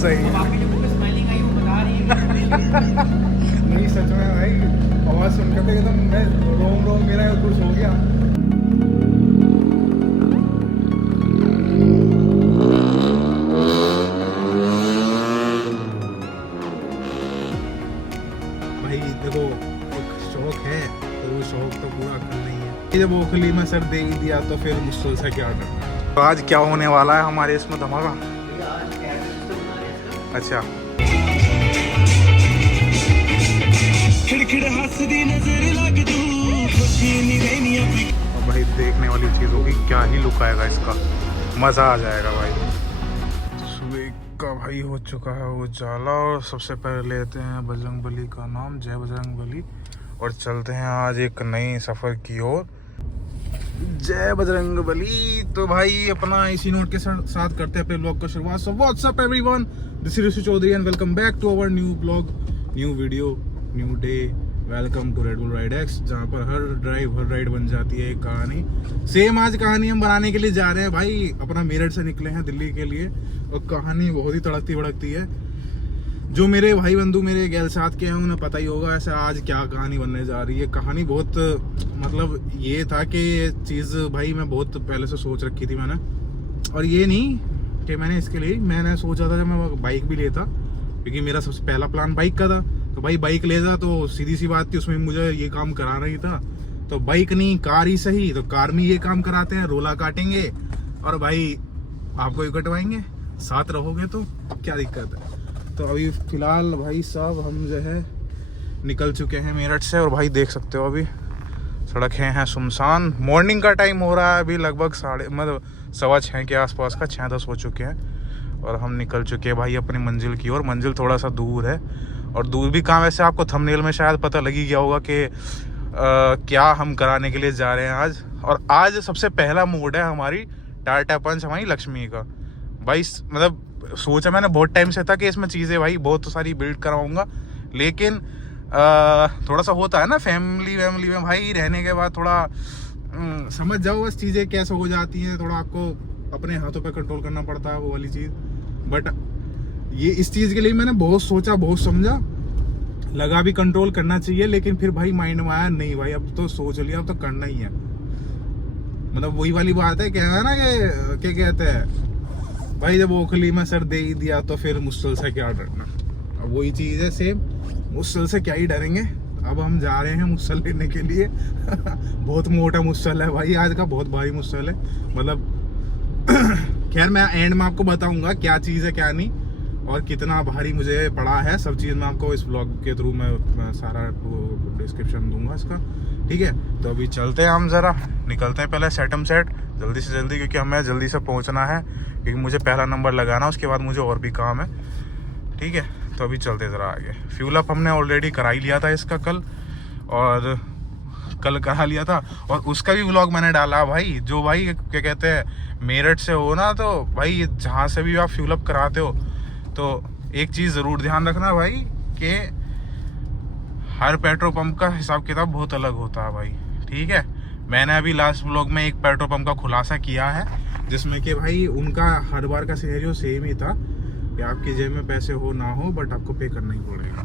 सही है। नहीं सच में भाई, आवाज सुनकर तो एकदम मैं रोम रोम मेरा खुश हो गया। भाई देखो, एक शौक है तो वो शौक तो पूरा करना ही है। जब ओखली में सर दे ही दिया तो फिर मुश्किल से क्या करना। तो आज क्या होने वाला है हमारे इसमें धमाका? अच्छा, और भाई देखने वाली चीज होगी, क्या ही लुक आएगा इसका, मजा आ जाएगा भाई। सुबह का भाई हो चुका है उजाला और सबसे पहले लेते हैं बजरंगबली का नाम, जय बजरंगबली, और चलते हैं आज एक नए सफर की ओर। जय बजरंगबली। तो भाई अपना इसी नोट के साथ करते हैं अपने ब्लॉग का शुरुआत। So what's up everyone, this is Rishi Chaudhary and welcome back to our new blog, new video, new day. Welcome to Red Bull ride X, जहाँ पर हर ड्राइव हर राइड बन जाती है एक कहानी। सेम आज कहानी हम बनाने के लिए जा रहे हैं भाई। अपना मेरठ से निकले हैं दिल्ली के लिए और कहानी बहुत ही तड़कती भड़कती है। जो मेरे भाई बंधु मेरे गैल साथ के हैं उन्हें पता ही होगा ऐसे आज क्या कहानी बनने जा रही है। कहानी बहुत मतलब ये था कि ये चीज़ भाई मैं बहुत पहले से सोच रखी थी मैंने, और ये नहीं कि मैंने इसके लिए मैंने सोचा था जब मैं बाइक भी लेता, क्योंकि मेरा सबसे पहला प्लान बाइक का था। तो भाई बाइक लेता तो सीधी सी बात थी, उसमें मुझे ये काम कराना ही था। तो बाइक नहीं कार ही सही, तो कार में ये काम कराते हैं, रोला काटेंगे और भाई आपको ही कटवाएंगे, साथ रहोगे तो क्या दिक्कत है। तो अभी फिलहाल भाई साहब हम जो है निकल चुके हैं मेरठ से, और भाई देख सकते हो अभी सड़कें हैं सुनसान। मॉर्निंग का टाइम हो रहा है अभी, लगभग 6:15 के आसपास का, 6-10 हो चुके हैं और हम निकल चुके हैं भाई अपनी मंजिल की ओर। मंजिल थोड़ा सा दूर है, और दूर भी कहाँ, वैसे आपको थंबनेल में शायद पता लग ही गया होगा कि क्या हम कराने के लिए जा रहे हैं आज। और आज सबसे पहला मोड है हमारी टाटा पंच, हमारी लक्ष्मी का। भाई मतलब सोचा मैंने बहुत टाइम से था कि इसमें चीज़ें भाई बहुत सारी बिल्ड करवाऊंगा, लेकिन थोड़ा सा होता है ना फैमिली में भाई रहने के बाद थोड़ा समझ जाओ बस चीज़ें कैसे हो जाती हैं, थोड़ा आपको अपने हाथों पे कंट्रोल करना पड़ता है वो वाली चीज़। बट ये इस चीज़ के लिए मैंने बहुत सोचा बहुत समझा, लगा भी कंट्रोल करना चाहिए, लेकिन फिर भाई माइंड में आया नहीं भाई अब तो सोच लिया, अब तो करना ही है। मतलब वही वाली बात है, क्या है ना कि क्या कहते हैं भाई, जब ओखली में सर दे ही दिया तो फिर मुश्किल से क्या डरना। अब वही चीज़ है सेम, मुश्किल से क्या ही डरेंगे। अब हम जा रहे हैं मुश्किल लेने के लिए बहुत मोटा मुश्किल है भाई आज का, बहुत भारी मुश्किल है मतलब खैर मैं एंड में आपको बताऊंगा क्या चीज़ है क्या नहीं और कितना भारी मुझे पड़ा है, सब चीज़ मैं आपको इस ब्लॉग के थ्रू मैं सारा डिस्क्रिप्शन दूंगा इसका, ठीक है। तो अभी चलते हैं हम, ज़रा निकलते हैं पहले सेट जल्दी से जल्दी, क्योंकि हमें जल्दी से पहुंचना है, क्योंकि मुझे पहला नंबर लगाना, उसके बाद मुझे और भी काम है, ठीक है। तो अभी चलते ज़रा आगे। फ्यूल अप हमने ऑलरेडी करा ही लिया था इसका कल करा लिया था, और उसका भी व्लॉग मैंने डाला भाई। जो भाई क्या कहते हैं मेरठ से हो ना, तो भाई जहाँ से भी आप फ्यूल अप कराते हो तो एक चीज़ ज़रूर ध्यान रखना भाई कि हर पेट्रोल पंप का हिसाब किताब बहुत अलग होता है भाई, ठीक है। मैंने अभी लास्ट व्लॉग में एक पेट्रोल पंप का खुलासा किया है, जिसमें कि भाई उनका हर बार का सिनेरियो सेम ही था कि आपकी जेब में पैसे हो ना हो बट आपको पे करना ही पड़ेगा।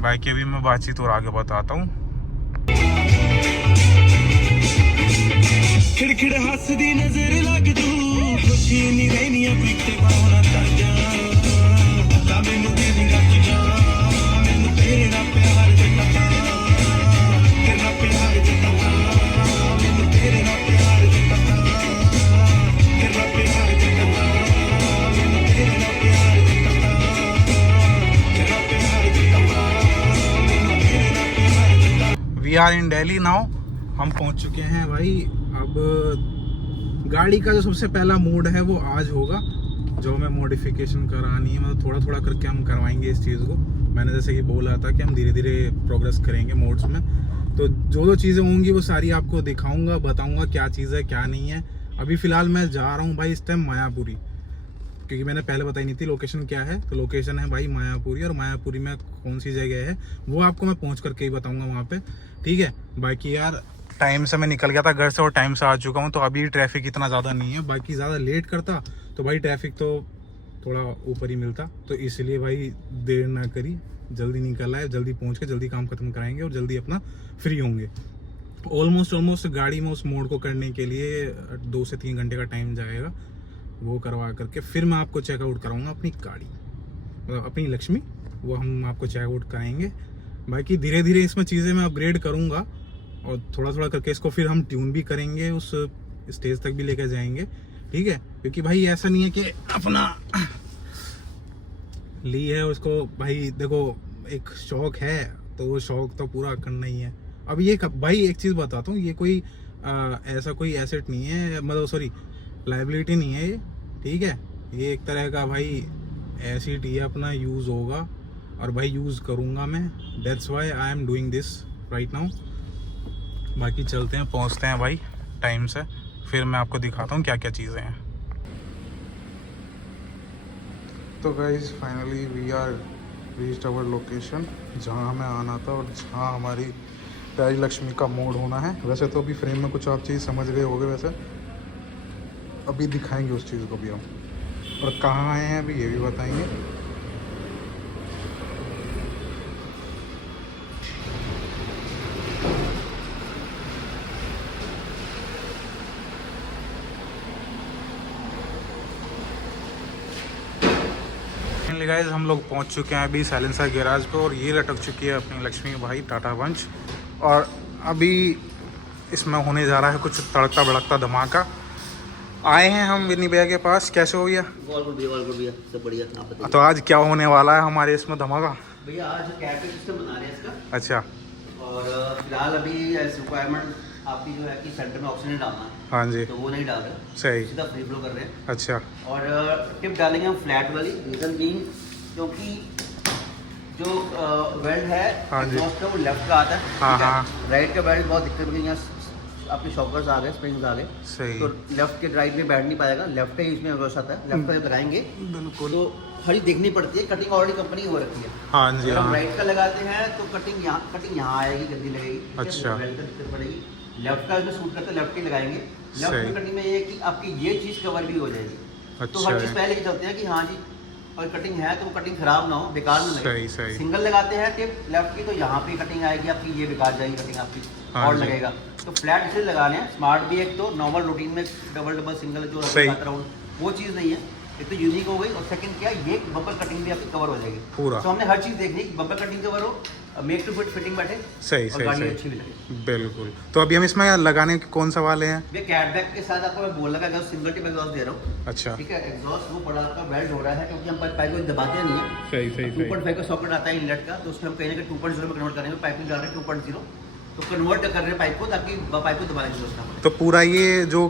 भाई की अभी मैं बातचीत और आगे बताता हूँ। खिड़खिड़ हंसदी नजर लग दू, खुशी नहीं रहनी पीछे बावना ताजा, मैनू तेरी रख जा, मैनू तेरा प्यार जता, तेरा प्यार जता, मैनू तेरा प्यार जता, तेरा प्यार जता, मैनू तेरा प्यार जता, तेरा प्यार जता, मैनू तेरा प्यार जता। We are in Delhi now, हम पहुंच चुके हैं भाई। अब गाड़ी का जो सबसे पहला मोड है वो आज होगा, जो हमें मॉडिफिकेशन करानी है, मतलब थोड़ा थोड़ा करके हम करवाएंगे इस चीज़ को। मैंने जैसे कि बोला था कि हम धीरे धीरे प्रोग्रेस करेंगे मोड्स में, तो जो चीज़ें होंगी वो सारी आपको दिखाऊंगा, बताऊंगा क्या चीज़ है क्या नहीं है। अभी फ़िलहाल मैं जा रहा हूँ भाई इस टाइम मायापुरी, क्योंकि मैंने पहले बताई नहीं थी लोकेशन क्या है। तो लोकेशन है भाई मायापुरी, और मायापुरी में कौन सी जगह है वो आपको मैं पहुँच करके ही बताऊँगा वहाँ पर, ठीक है। बाकी यार टाइम से मैं निकल गया था घर से और टाइम से आ चुका हूँ, तो अभी ट्रैफिक इतना ज़्यादा नहीं है। बाकी ज़्यादा लेट करता तो भाई ट्रैफिक तो थोड़ा ऊपर ही मिलता, तो इसलिए भाई देर ना करी, जल्दी निकल आए, जल्दी पहुंच के जल्दी काम खत्म कराएंगे और जल्दी अपना फ्री होंगे। ऑलमोस्ट गाड़ी में उस मोड को करने के लिए 2 से 3 घंटे का टाइम जाएगा। वो करवा करके फिर मैं आपको चेकआउट कराऊंगा अपनी गाड़ी, मतलब अपनी लक्ष्मी, वो हम आपको चेकआउट कराएंगे। बाकी धीरे धीरे इसमें चीज़ें मैं अपग्रेड करूंगा और थोड़ा थोड़ा करके इसको फिर हम ट्यून भी करेंगे, उस स्टेज तक भी लेकर जाएंगे, ठीक है। क्योंकि भाई ऐसा नहीं है कि अपना ली है उसको, भाई देखो एक शौक है तो वो शौक तो पूरा करना ही है। अब ये भाई एक चीज़ बताता हूँ, ये कोई ऐसा कोई एसेट नहीं है, मतलब सॉरी लाइबिलिटी नहीं है ये, ठीक है। ये एक तरह का भाई एसेट ही है, अपना यूज़ होगा और भाई यूज़ करूँगा मैं, that's why I am doing this right now. बाकी चलते हैं, पहुँचते हैं भाई टाइम से, फिर मैं आपको दिखाता हूँ क्या क्या चीज़ें हैं। तो guys finally we are reached our location, जहाँ हमें आना था और जहाँ हमारी प्यारी लक्ष्मी का मोड होना है। वैसे तो अभी फ्रेम में कुछ आप चीज़ समझ गए होगे, वैसे अभी दिखाएंगे उस चीज़ को भी हम, और कहाँ आए हैं अभी ये भी बताएंगे। गाइस हम लोग पहुंच चुके हैं अभी साइलेंसर गैराज पे, और ये लटक चुकी है अपनी लक्ष्मी भाई टाटा पंच, और अभी इसमें होने जा रहा है कुछ तड़कता भड़कता धमाका। आए हैं हम विनी भैया के पास, कैसे हो गया? ऑल गुड भैया, सब बढ़िया। आप बताइए। तो आज क्या होने वाला है हमारे इसमें धमाका? भैया आज कैफे सिस्टम बना रहे हैं इसका। अच्छा। और फिलहाल अभी एज रिक्वायरमेंट आपकी जो है कि सेंटर में ऑक्सीजन डालना है, हाँ जी, तो वो नहीं डाल रहे, सही, सीधा फ्री फ्लो कर रहे हैं। अच्छा। और टिप डालेंगे हम फ्लैट वाली, रीजन बीइंग क्योंकि जो वेल्ड है एग्जॉस्ट का वो लेफ्ट का आता है, हाँ हाँ, राइट का वेल्ड बहुत दिक्कत होगी। यहाँ आपके शॉकर्स आ गए, स्प्रिंग्स आ गए, सही, तो लेफ्ट के राइट में बैठ नहीं पाएगा, लेफ्ट का ही इसमें एग्जॉस्ट आता है। लेफ्ट का जब लगाएंगे बिल्कुल, तो हरी देखनी पड़ती है, कटिंग ऑलरेडी कंपनी हो रखी है। हाँ जी, अगर हम हाँ, राइट का लगाते हैं तो कटिंग यहाँ आएगी, गंदी लगेगी, अच्छा, वेल्ड का दिक्कत पड़ेगी। लेफ्ट का जो सूट करता है लेफ्ट ही लगाएंगे। लेफ्ट सही, में कटिंग में ये है कि आपकी ये चीज़ कवर भी हो जाएगी। अच्छा, तो हर चीज़ पहले ही चलते हैं कि हाँ जी, और कटिंग है तो वो कटिंग खराब ना हो, बेकार ना लगे। सही सही, सिंगल लगाते हैं टिप लेफ्ट की तो यहाँ पे कटिंग आएगी आपकी, ये बेकार जाएगी कटिंग आपकी, हाँ और जी, लगेगा। तो फ्लैट इसलिए लगाने हैं, स्मार्ट भी एक तो नॉर्मल रूटीन में डबल सिंगल जो राउंड वो चीज़ नहीं है, एक तो यूनिक हो गई, और सेकंड क्या ये बम्पर कटिंग भी आपकी कवर हो जाएगी पूरा। तो हमने हर चीज़ देखनी कि बम्पर कटिंग कवर हो, मेक टू फिट फिटिंग बैठे, सही और सही गाड़ी सही, अच्छी भी लगे। बिल्कुल। तो अभी हम इसमें लगाने के कौन सा वाले हैं? ये कैटबैक के साथ आपको मैं बोल लगा एग्जॉस्ट सिंगल टिप एग्जॉस्ट दे रहा हूँ, अच्छा, ठीक है। एग्जॉस्ट वो बड़ा आपका वेल्ड हो रहा है क्योंकि हम पाइप को दबाते नहीं है। सही सही सही, 2.5 का सॉकेट आता है इनलेट का, तो उसमें हम कहीं ना कहीं 2.0 में कन्वर्ट करेंगे, पाइपिंग डाल रहे हैं 2.0, तो कन्वर्ट कर रहे हैं पाइप को ताकि पाइप को दबाने की जरूरत ना पड़े। तो पूरा ये जो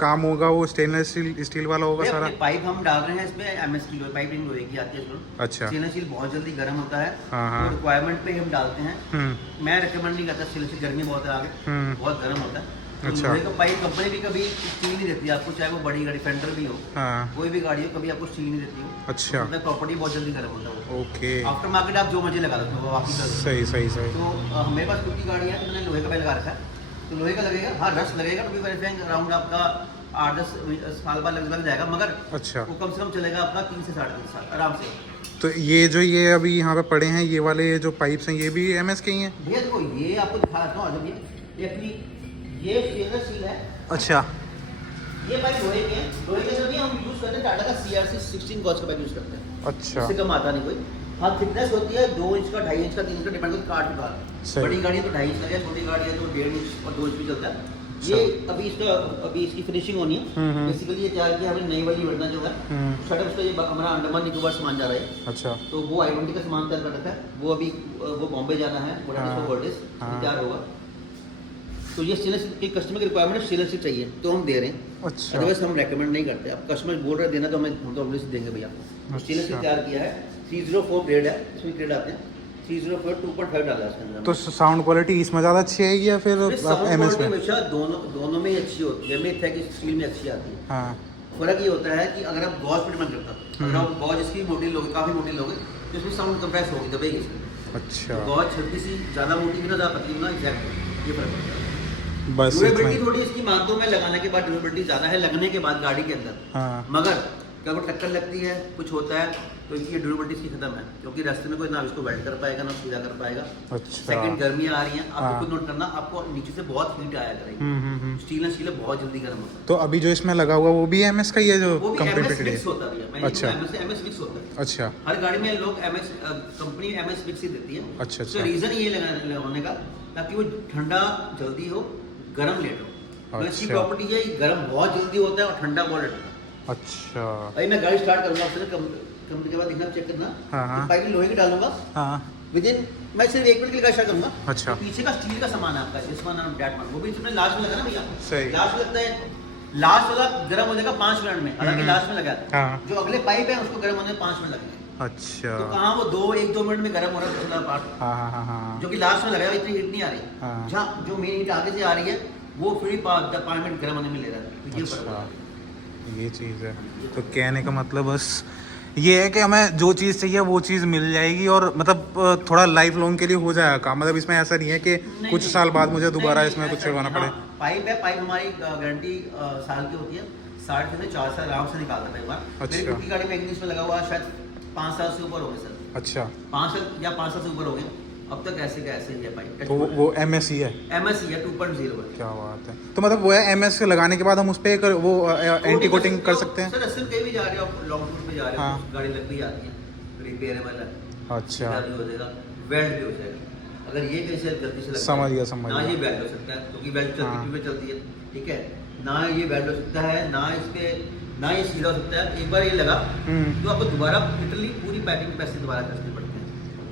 काम होगा वो स्टेनलेस स्टील वाला होगा सारा? पाइप हम डाल रहे हैं इसमें एमएस की पाइपिंग लोहे की आती है इसमें। अच्छा, स्टेनलेस स्टील बहुत जल्दी गर्म होता है, हाँ हाँ, तो रिक्वायरमेंट पे हम डालते हैं। मैं रिकमेंड नहीं करता स्टेनलेस स्टील, गर्मी बहुत है आगे, बहुत गर्म होता है। तो अच्छा, लोहे का पाइप कंपनी भी कभी स्टील नहीं देती आपको, चाहे वो बड़ी गाड़ी फेंडर भी हो, हाँ, कोई भी गाड़ी हो, कभी आपको स्टील नहीं देती हो। अच्छा, मतलब प्रॉपर्टी बहुत जल्दी गर्म होता है वो। ओके, आफ्टर मार्केट आप जो मर्जी लगा सकते हो वो आपकी तरफ। सही सही सही। तो मेरे पास खुद की गाड़ी है तो मैंने लोहे का पहले लगा रखा है, तो लोहे का लगेगा, हाँ रस्ट लगेगा, तो भी वेरीफाइंग अराउंड आपका 8-10 साल बाद लग जाएगा, मगर अच्छा, वो कम से कम चलेगा आपका 3 से 3.5 साल आराम से। तो ये जो ये अभी यहाँ पे पड़े हैं ये वाले जो पाइप्स हैं ये भी एमएस के ही हैं? भैया देखो ये आपको दिखाता हूँ, ये अपनी ये स्टेनलेस स्टील है। अच्छा, ये पाइप लोहे के हैं, लोहे के सभी हम यूज़ करते हैं, टाटा का CRC 16 गॉज का पाइप यूज़ करते हैं। अच्छा, इससे कम आता नहीं कोई। हाँ थिकनेस होती है 2 इंच का, 2.5 इंच का, 3 इंच का, डिपेंड करता है काट सही। बड़ी गाड़ी है तो 2.5 इंच लगेगा, छोटी गाड़ी है तो 1.5 इंच और 2 इंच भी चलता है। ये अभी इसकी फिनिशिंग होनी है। बेसिकली ये तैयार किया हमने नई वाली वर्जन जो है, शटर उसका ये हमारा अंडमान निकोबार सामान जा रहा है। अच्छा, तो वो I-20 का सामान तैयार कर रखा है, वो अभी वो बॉम्बे जाना है, तैयार होगा। तो ये स्टेनलेस के कस्टमर की रिक्वायरमेंट स्टेनलेस स्टील चाहिए तो हम दे रहे हैं, अच्छा, अदरवाइज हम रेकमेंड नहीं करते। अब कस्टमर बोल रहे देना तो हम तो ऑब्वियसली देंगे भैया। स्टेनलेस स्टील तैयार किया है, 304 ग्रेड है, इसमें ग्रेड आते हैं 304 2.5 डाला है इसके अंदर। तो साउंड क्वालिटी इसमें ज़्यादा अच्छी आएगी या फिर एमएस में? हमेशा दोनों में ही अच्छी होती है, मिथ है कि स्टील में अच्छी आती है। हाँ, फर्क ये होता है कि अगर आप गॉज पर डिपेंड करता है, अगर आप गॉज इसकी मोटी लोगे, काफ़ी मोटी लोगे, तो इसमें साउंड कंप्रेस होगी, दबेगी। अच्छा, गॉज हल्की सी ज़्यादा मोटी भी ना, ज़्यादा पतली भी ना, एग्जैक्ट ये फर्क होता है। बस ड्यूरेबिलिटी थोड़ी इसकी मानता हूँ मैं, लगाने के बाद ड्यूरेबिलिटी ज़्यादा है, लगने के बाद गाड़ी के अंदर, हाँ, मगर क्या वो टक्कर लगती है कुछ होता है तो इसकी ड्यूरेबिलिटी इसकी खत्म है, क्योंकि रास्ते में कोई ना इसको वेल्ड कर पाएगा ना सीधा कर पाएगा। अच्छा। सेकंड गर्मियाँ आ रही हैं, आपको हाँ। खुद नोट करना, आपको नीचे से बहुत हीट आया करेगी। स्टील बहुत जल्दी गर्म होता है। तो अभी जो इसमें लगा हुआ वो भी एमएस का ही है जो वो भी कंपनी MS पे खड़ी मिक्स है? होता है भैया, अच्छा। MS मिक्स होता है। अच्छा हर गाड़ी में लोग MS कंपनी MS मिक्स ही देती है। अच्छा उसका अच्छा रीजन ये लगाने का ताकि वो ठंडा जल्दी हो, गर्म लेट हो। तो इसकी अच्छा। प्रॉपर्टी है, गर्म बहुत जल्दी होता है और ठंडा बहुत लेट होता है। अच्छा। भाई मैं गाड़ी स्टार्ट करूंगा, आपसे कंपनी के बाद देखना, चेक करना। हाँ, हाँ। पाइप लोहे की डालूंगा, हाँ विदिन मैं सिर्फ 1 मिनट के लिए स्टार्ट करूंगा। अच्छा। पीछे का स्टील का सामान है आपका, जिसका नाम डैट मान, वो भी इसमें लास्ट में लगा ना भैया। सही। लास्ट में लगता है, लास्ट वाला गर्म हो जाएगा 5 मिनट में, हालांकि लास्ट में लगा है। हाँ। जो अगले पाइप है उसको गर्म होने में 5 मिनट लगेंगे। अच्छा। तो कहाँ वो 1-2 मिनट में गर्म हो रहा है दूसरा पार्ट, हाँ हाँ हाँ हाँ जो कि लास्ट में लगाया, इतनी हीट नहीं आ रही। हाँ। जहाँ जो मेन हीट आगे से आ रही है वो फिर 5 मिनट गर्म होने में ले रहा है। तो ये फर्क अच्छा, होता है। ये चीज़ है। तो कहने का मतलब बस ये है कि हमें जो चीज़ चाहिए वो चीज़ मिल जाएगी, और मतलब थोड़ा लाइफ लॉन्ग के लिए हो जाएगा काम। मतलब इसमें ऐसा नहीं है कि कुछ साल बाद मुझे दोबारा इसमें कुछ करवाना पड़े। पाइप है, पाइप हमारी गारंटी साल की होती है, 60 से 4 साल आराम से निकालता है पाइप। अच्छा। मेरी खुद की गाड़ी में इंग्लिश में लगा हुआ है, शायद 5 साल से ऊपर हो गए सर। अच्छा। 5 साल या 5 साल से ऊपर हो गए, अब तक ऐसे का ऐसे ही है पाइप। तो वो MS ही है? MS ही है, 2.0 है। क्या बात है। तो मतलब वो है MS लगाने के बाद हम उस पर वो एंटी कोटिंग कर सकते हैं? सर रस्ते में कहीं भी जा रहे हो आप, लॉन्ग टूर पे जा रहे हो, हाँ। गाड़ी लग भी जाती है, रिपेयर वाला अच्छा। सीधा भी हो जाएगा, वेल्ड भी हो जाएगा। अगर ये कहीं से गलती से लगता समझ है, गया समझ ना गया। ये वेल्ड हो सकता है, क्योंकि वेल्ड हाँ। चलती चलती है, ठीक है, ना ये वेल्ड हो सकता है, ना इस पे ना ये सीधा हो सकता है। एक बार ये लगा तो आपको दोबारा लिटरली पूरी पैकिंग पैसे दोबारा करने पड़ते हैं।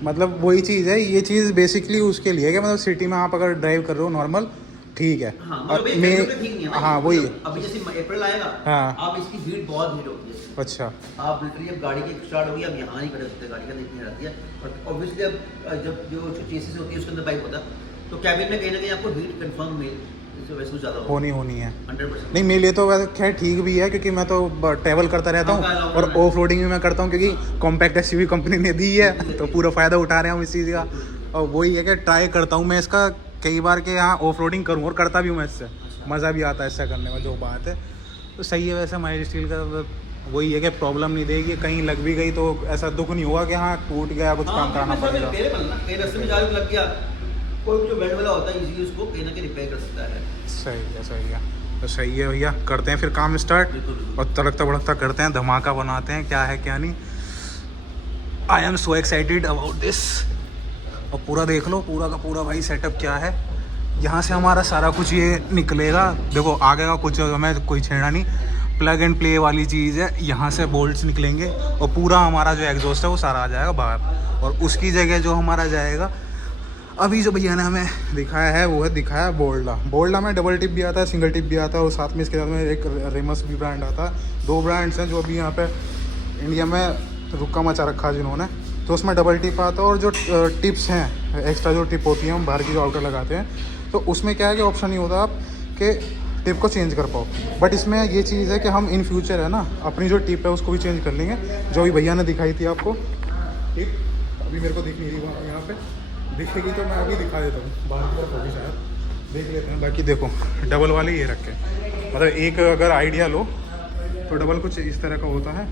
मतलब वही चीज़ है, ये चीज़ बेसिकली उसके लिए कि मतलब सिटी में आप अगर ड्राइव कर रहे हो नॉर्मल, ठीक है। हाँ, और मतलब ये ठीक नहीं है ना। हाँ वही। अभी जैसे अप्रैल आएगा, हाँ। आप इसकी हीट बहुत हीट होती है। अच्छा। आप लिटरली अब गाड़ी की स्टार्ट होगी, अब यहाँ नहीं खड़े सकते, गाड़ी का देखने रहती है। और ऑब्वियसली अब जब जो चेसिस होती है उसके अंदर पाइप होता है, तो कैबिन में कहीं ना कहीं आपको हीट कंफर्म मिल वैसे ज़्यादा होनी है 100%। नहीं, मेरे लिए तो वैसे खैर ठीक भी है, क्योंकि मैं तो ट्रैवल करता रहता हूँ और ऑफ रोडिंग भी मैं करता हूँ, क्योंकि कॉम्पैक्ट SUV कंपनी ने दी है तो पूरा फ़ायदा उठा रहे हैं हम इस चीज़ का। और वही है कि ट्राई करता हूँ मैं इसका कई बार के यहाँ ऑफ रोडिंग करूँ, और करता भी हूँ मैं इससे, मज़ा भी आता है इससे करने में, जो बात है। तो सही है वैसे माइल्ड स्टील का। वही है कि प्रॉब्लम नहीं देगी, कहीं लग भी गई तो ऐसा दुख नहीं होगा कि हाँ टूट गया, कुछ काम कराना पड़ेगा। कहीं रास्ते में जाल लग गया, कोई जो बेल्ट वाला होता है इजीली उसको कहीं ना कहीं रिपेयर कर सकता है। सही है। तो सही है भैया, करते हैं फिर काम स्टार्ट, और तड़कता भड़कता करते हैं, धमाका बनाते हैं, क्या है क्या नहीं। I am so excited about this. और पूरा देख लो, पूरा का पूरा भाई सेटअप क्या है। यहाँ से हमारा सारा कुछ ये निकलेगा, देखो आगे का कुछ हमें कोई छेड़ा नहीं, प्लग एंड प्ले वाली चीज़ है। यहाँ से बोल्ट्स निकलेंगे और पूरा हमारा जो एग्जॉस्ट है वो सारा आ जाएगा बाहर, और उसकी जगह जो हमारा जाएगा, अभी जो भैया ने हमें दिखाया है वो है दिखाया बोल्डा में डबल टिप भी आता है, सिंगल टिप भी आता है, और साथ में इसके साथ में एक रेमस भी ब्रांड आता है। 2 ब्रांड्स हैं जो अभी यहाँ पे इंडिया में रुका मचा रखा है जिन्होंने। तो उसमें डबल टिप आता है, और जो टिप्स हैं एक्स्ट्रा जो टिप होती है हम बाहर की जो आउटर लगाते हैं, तो उसमें क्या है कि ऑप्शन नहीं होता आप कि टिप को चेंज कर पाओ। बट इसमें ये चीज़ है कि हम इन फ्यूचर है ना अपनी जो टिप है उसको भी चेंज कर लेंगे, जो भी भैया ने दिखाई थी आपको टिप। अभी मेरे को दिख नहीं रही वहाँ यहाँ पे, दिखेगी तो मैं अभी दिखा देता हूँ, बाहर की तरफ होगी शायद, देख लेते हैं। बाकी देखो डबल वाले ये रखे, मतलब एक अगर आइडिया लो तो डबल कुछ इस तरह का होता है।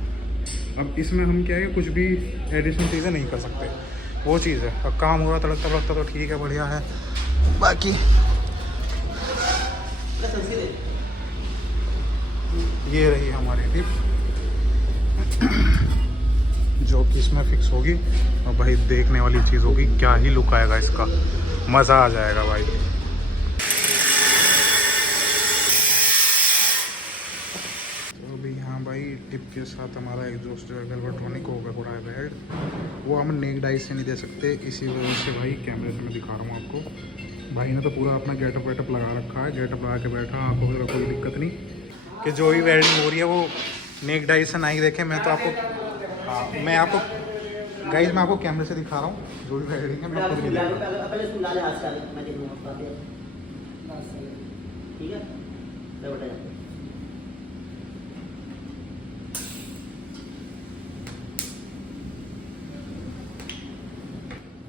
अब इसमें हम क्या है कुछ भी एडिशनल चीज़ें नहीं कर सकते, वो चीज़ है। अब काम हो रहा तड़कता भड़कता तो ठीक है, बढ़िया है। बाकी ये रही हमारी टिप जो कि इसमें फिक्स होगी, और भाई देखने वाली चीज़ होगी, क्या ही लुक आएगा इसका, मज़ा आ जाएगा भाई। तो अभी यहाँ भाई टिप के साथ हमारा एग्जॉस्ट जो है वेल्वेट्रॉनिक होगा पूरा बेड, वो हम नेक डाइस से नहीं दे सकते, इसी वजह से भाई कैमरे से मैं दिखा रहा हूँ आपको। भाई ने तो पूरा अपना गेटअप वेटअप लगा रखा है, गेटअप लगा के बैठा, आपको वगैरह कोई दिक्कत नहीं कि जो भी वेल्डिंग हो रही है वो नेक डाइस से ना ही देखे। मैं तो आपको मैं आपको गाइस मैं आपको कैमरे से दिखा रहा हूँ जो भी वेल्डिंग है, मैं आपको भी दिखा रहा हूँ।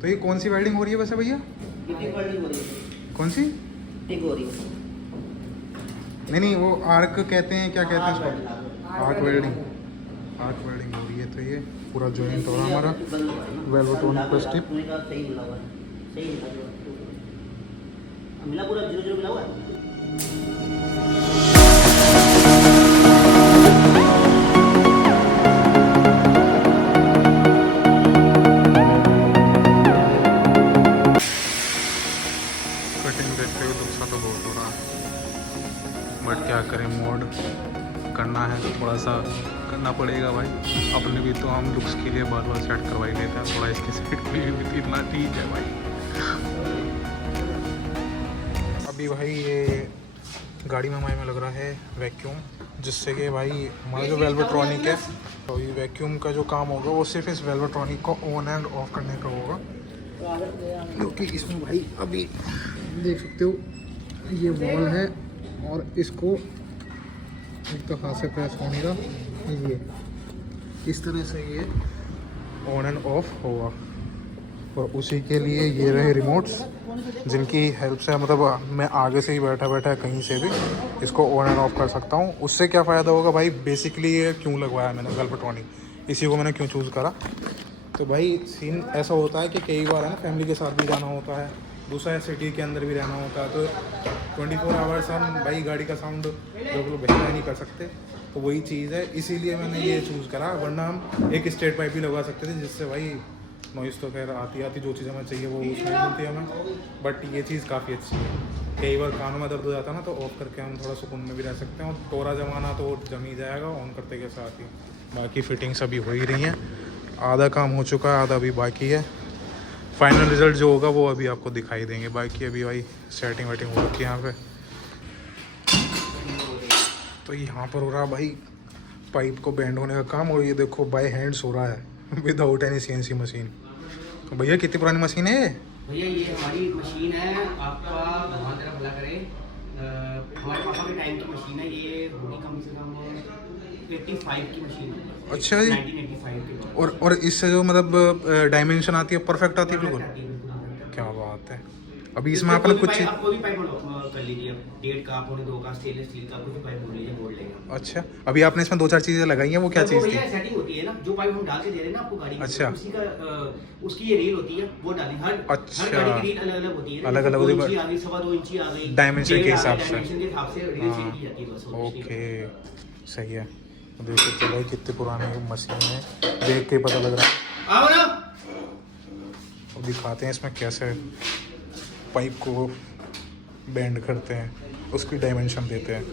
तो ये कौन सी वेल्डिंग हो रही है वैसे भैया? कौन सी? नहीं वो आर्क कहते हैं, क्या कहते हैं उसको? Arc welding. आर्क वेल्डिंग हो रही है। तो ये पूरा जॉइंट हो रहा है हमारा वेल्वेट्रॉनिक पर स्टिप। सही मिला हुआ है, सही मिला पूरा 0-0 मिला हुआ है। कटिंग देखते हुए दुख सा तो बहुत हो रहा है, बट क्या करें, मोड करना है तो थोड़ा सा करना पड़ेगा भाई। अपने भी तो हम लुक्स के लिए बार बार सेट करवा ही लेते हैं, थोड़ा इसकी सेट भी इतना ठीक है भाई। अभी भाई ये गाड़ी में हमारे में लग रहा है वैक्यूम, जिससे कि भाई हमारा जो वेल्वेट्रॉनिक है, तो ये वैक्यूम का जो काम होगा वो सिर्फ इस वेल्वेट्रॉनिक को ऑन एंड ऑफ करने का होगा। क्योंकि इसमें भाई अभी देख सकते हो ये वॉल है, और इसको एक तो हाथ से प्रेस होने का, ये इस तरह से ये ऑन एंड ऑफ होगा। और उसी के लिए ये रहे रिमोट्स, जिनकी हेल्प से मतलब मैं आगे से ही बैठा बैठा कहीं से भी इसको ऑन एंड ऑफ कर सकता हूँ। उससे क्या फ़ायदा होगा भाई, बेसिकली ये क्यों लगवाया मैंने वेल्वेट्रॉनिक, इसी को मैंने क्यों चूज़ करा। तो भाई सीन ऐसा होता है कि कई बार है ना फैमिली के साथ भी जाना होता है, दूसरा सिटी के अंदर भी रहना होता है, तो 24 आवर्स हम भाई गाड़ी का साउंड बिल्कुल बेहतर नहीं कर सकते। तो वही चीज़ है, इसीलिए मैंने ये चूज़ करा, वरना हम एक स्टेट पाइप भी लगवा सकते थे, जिससे भाई नॉइज़ तो खैर आती जो चीज़ हमें चाहिए वो उसमें मिलती है हमें। बट ये चीज़ काफ़ी अच्छी है, कई बार कानों में दर्द हो जाता है ना, तो ऑफ करके हम थोड़ा सुकून में भी रह सकते हैं। और टोरा जमाना तो जम ही जाएगा ऑन करते के साथ ही। बाकी फिटिंग्स अभी हो ही रही हैं, आधा काम हो चुका है, आधा अभी बाकी है। फाइनल रिज़ल्ट जो होगा वो अभी आपको दिखाई देंगे। बाकी अभी भाई सेटिंग वेटिंग हो रखी है यहाँ पे। तो यहाँ पर हो रहा है भाई पाइप को बेंड होने का काम, और ये देखो बाय हैंड्स हो रहा है विदाउट एनी CNC मशीन। तो भैया कितनी पुरानी मशीन है ये? भैया ये हमारी मशीन है, आपका भगवान तेरा भला करे, हमारे पापा के टाइम की मशीन है। ये होगी कम से कम 85 की मशीन है। अच्छा जी। 1985 की। और इससे जो मतलब डायमेंशन आती है परफेक्ट आती है बिल्कुल? क्या बात है। अभी इसमें आपने कुछ चीज आप कोई भी पाइप कर लीजिए, 1.5 का, 2 का, स्टेनलेस स्टील का, कुछ भी पाइप बोल लीजिए, बोल लेगा। अच्छा, अभी आपने इसमें 2-4 चीजें लगाई हैं, वो क्या चीज़ थी? सेटिंग होती है ना, जो पाइप हम डाल के दे रहे हैं ना आपको गाड़ी में, अच्छा। उसी का उसकी ये रील होती है, वो डालें। हर अच्छा। हर गाड़ी की रील अलग अलग होती है, अलग अलग 2 इंची आ गई, 2.25 इंची आ गई, डायमेंशन के हिसाब से। डायमेंशन के हिसाब से रील सेट की जाती है बस। ओके, सही है। देख सकते हो भाई कितनी पुरानी मशीन है, देख के पता लग रहा है। आओ ना, अब दिखाते हैं इसमें कैसे पाइप को बेंड करते हैं, उसकी डायमेंशन देते हैं।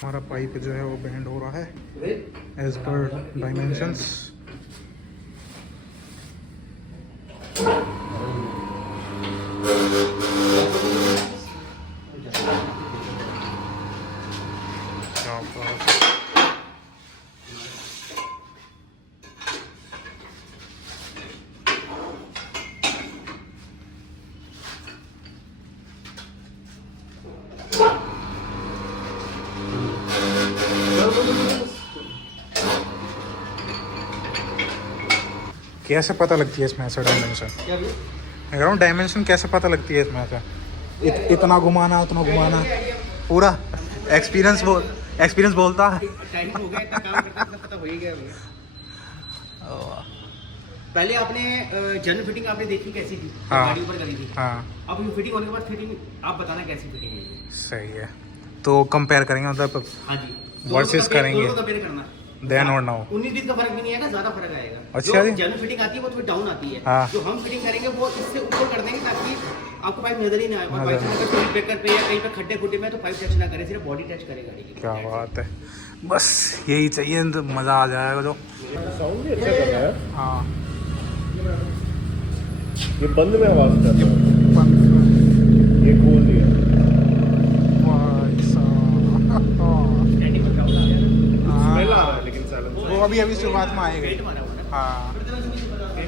हमारा पाइप जो है वो बेंड हो रहा है एज पर डायमेंशंस। कैसे पता लगती है इसमें ऐसा डायमेंशन? क्या भी मैं कह रहा हूँ डायमेंशन कैसे पता लगती है इसमें ऐसा? इतना घुमाना उतना घुमाना, पूरा एक्सपीरियंस बोलता है। टाइम हो गया, इतना काम करते इतना पता हो ही गया भैया। पहले आपने जनरल फिटिंग आपने देखी कैसी थी? हाँ। गाड़ी ऊपर करी थी। हाँ। अब ये फिटिंग होने के बाद फिटिंग आप बताना कैसी फिटिंग है? सही है, तो कंपेयर करेंगे मतलब हाँ जी, वर्सेस करेंगे, दोनों कंपेयर करना। देन और नाउ 19-20 का फर्क भी नहीं आएगा, ज्यादा फर्क आएगा। अच्छा जी। जो जनरल फिटिंग आती है वो थोड़ी डाउन आती है। हाँ। जो हम फिटिंग करेंगे वो इससे ऊपर कर देंगे, ताकि आपको पाइप नजर ही ना आए। और नजर बाइक में अगर स्पीड ब्रेकर पे या कहीं पे खड्डे खुड्डे में तो पाइप टच ना करे, सिर्फ बॉडी टच करे गाड़ी की। क्या बात है, बस यही चाहिए तो मज़ा आ जाएगा। जो साउंड भी अच्छा कर रहा है। हाँ, ये बंद में आवाज कर रहा है, ये खोल दिया। स्टैंडिंग में क्राउड आ गया ना, स्मेल आ रहा है लेकिन साइलेंस। वो अभी शुरुआत में आएगा। वेट मारा हुआ ना। हाँ, वेट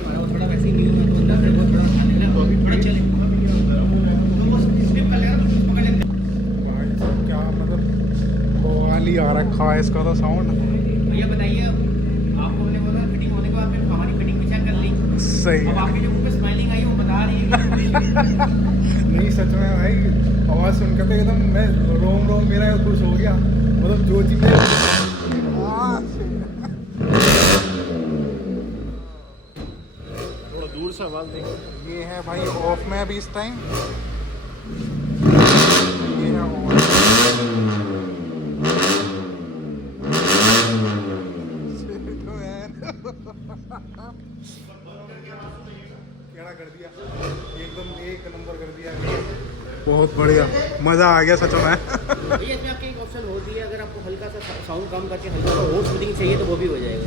मारा हुआ, थोड़ा वैसे ही न्यू है तो अंदर से बहुत थोड़ा खाने लगा, तो अभी थोड़ा चले तो वो स्लिप कर लेगा तो कुछ पकड़ लेते। भाई साहब क्या मतलब बवाल ही आ रखा है इसका तो साउंड। भैया बताइए, आपको हमने बोला फिटिंग होने के बाद फिर हमारी फिटिंग भी चेक कर ली। सही अब है। आपके जो मुंह पे स्माइलिंग आई वो बता रही है कि नहीं सच में भाई, आवाज़ सुनकर तो एकदम मैं रोम रोम मेरा खुश हो गया, मतलब जो चीज़ें थोड़ा दूर से आवाज देख। ये है भाई ऑफ में अभी इस टाइम, ये है ऑफ। क्या कर दिया, एकदम एक नंबर कर दिया, बहुत बढ़िया, मज़ा आ गया सच में। भैया इसमें आपकी एक ऑप्शन होती है, अगर आपको हल्का सा साउंड कम करके हल्का सा और शूटिंग चाहिए तो वो भी हो जाएगा।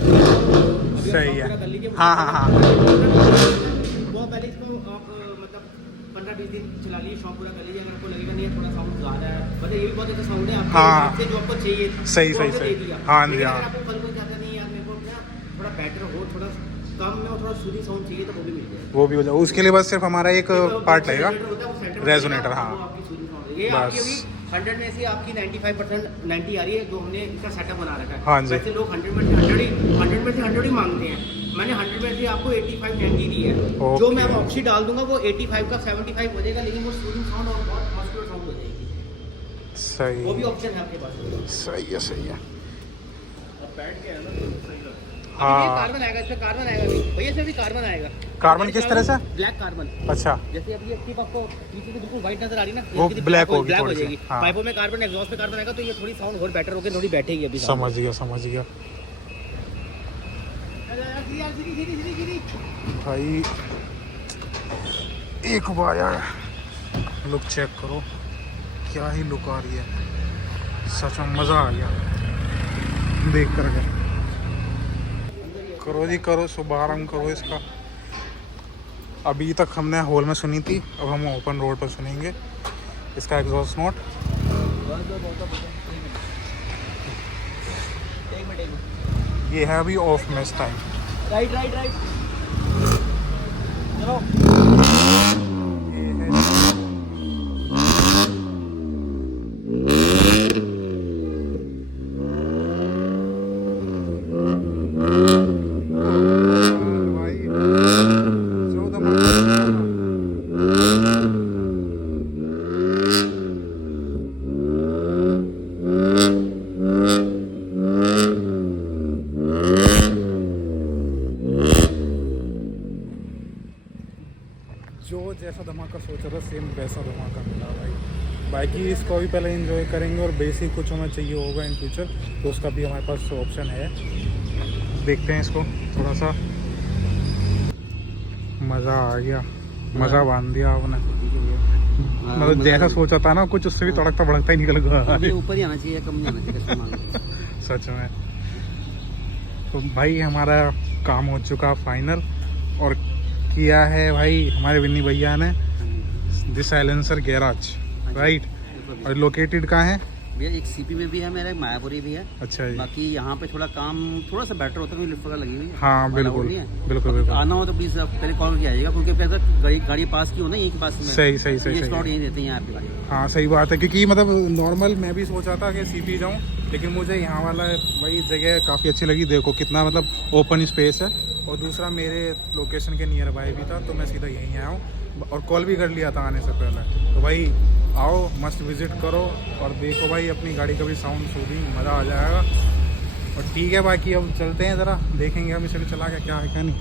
अभी सही है। कर लीजिए। हाँ हाँ हाँ, वो पहले इसको आप मतलब 15-20 दिन चला लीजिए, शॉप पूरा कर लीजिए। अगर आपको लगेगा नहीं है थोड़ा साउंड ज़्यादा है, मतलब ये भी बहुत अच्छा साउंड है आपके हाँ। हिसाब से जो आपको चाहिए सही, तो सही, आपने सही। दे दिया। हाँ जी, लेकिन हाँ। अगर आपको कल को चाहता नहीं यार मेरे को ना थोड़ा बेटर हो, थोड़ा कम में और थोड़ा शूटिंग साउंड चाहिए तो वो भी मिल जाएगा। वो भी हो जाए, उसके लिए बस सिर्फ हमारा एक पार्ट लगेगा, रेजोनेटर। हाँ ये आपकी बस। अभी 100 में से आपकी 95% 90 आ रही है, जो हमने इसका सेटअप बना रखा है। हाँ जी। वैसे लोग 100 में से 100 ही मांगते हैं। मैंने 100 में से आपको 85-90 दी है। जो मैं अब ऑक्सी डाल दूंगा वो 85 का 75 हो जाएगा, लेकिन वो शूटिंग साउंड और बहुत मस्कुलर साउंड हो जाएगी। सही, वो भी ऑप्शन है आपके पास। सही है, सही है। अब बैठ के है ना तो सही लग हाँ, हाँ, कार्बन आएगा, इसमें कार्बन आएगा अभी। भैया इसमें भी कार्बन आएगा। कार्बन किस तरह से? Black carbon. अच्छा, जैसे अभी टिप आपको नीचे से बिल्कुल व्हाइट नजर आ रही है ना, वो इसकी black होगी ब्लैक हो थोड़ी सी। जाएगी। हाँ। पाइपों में कार्बन, एग्जॉस्ट पे कार्बन आएगा तो ये थोड़ी साउंड और बेटर होकर थोड़ी बैठेगी अभी। समझ गया, समझ गया भाई। एक बार यार लुक चेक करो, क्या ही लुक आ रही है, सच में मज़ा आ गया देख कर के। करो जी करो, शुभारंभ करो इसका। अभी तक हमने हॉल में सुनी थी, अब हम ओपन रोड पर सुनेंगे इसका एग्जॉस्ट नोट। ये है अभी ऑफ में इस टाइम। राइट राइट राइट चलो। ये है भाई, जो धमाका। जो जैसा धमाका सोचा था सेम वैसा धमाका मिला भाई। बाकी इसको भी पहले एंजॉय करेंगे, और बेसिक कुछ हमें चाहिए होगा इन फ्यूचर तो उसका भी हमारे पास ऑप्शन है। देखते हैं इसको थोड़ा सा। मज़ा आ गया, मज़ा बांध दिया आपने, मतलब जैसा सोचा था ना कुछ उससे भी तड़कता भड़कता ही निकल गया। अभी ऊपर ही आना चाहिए, कम नहीं आना चाहिए कस्टमर। सच में। तो भाई हमारा काम हो चुका फाइनल, और किया है भाई हमारे विन्नी भैया ने द साइलेंसर गैराज, राइट। और लोकेटेड कहाँ है भैया? एक सीपी में भी है मेरा, एक मायापुरी भी है। अच्छा जी। बाकी यहाँ पे थोड़ा काम थोड़ा सा बेटर होता है, लिफ्ट वगैरह लगी हुई है। हाँ बिल्कुल नहीं है। बिल्कुल बिल्कुल, आना हो तो प्लीज आप पहले कॉल किया जाएगा, क्योंकि पहले गाड़ी पास की हो ना यहीं के पास में। सही सही सही ये सही स्लॉट यहीं देते हैं यहाँ पे गाड़ी। हाँ सही बात है, क्योंकि मतलब नॉर्मल मैं भी सोचा था कि सीपी जाऊँ, लेकिन मुझे यहाँ वाला भाई जगह काफ़ी अच्छी लगी। देखो कितना मतलब ओपन स्पेस है, और दूसरा मेरे लोकेशन के नियर बाय भी था, तो मैं सीधा यहीं आया हूँ और कॉल भी कर लिया था आने से पहले। तो भाई आओ, मस्त विज़िट करो और देखो भाई अपनी गाड़ी का भी साउंड सूदिंग, मज़ा आ जाएगा। और ठीक है, बाकी अब चलते हैं ज़रा, देखेंगे हम इसे भी चला के क्या है क्या नहीं।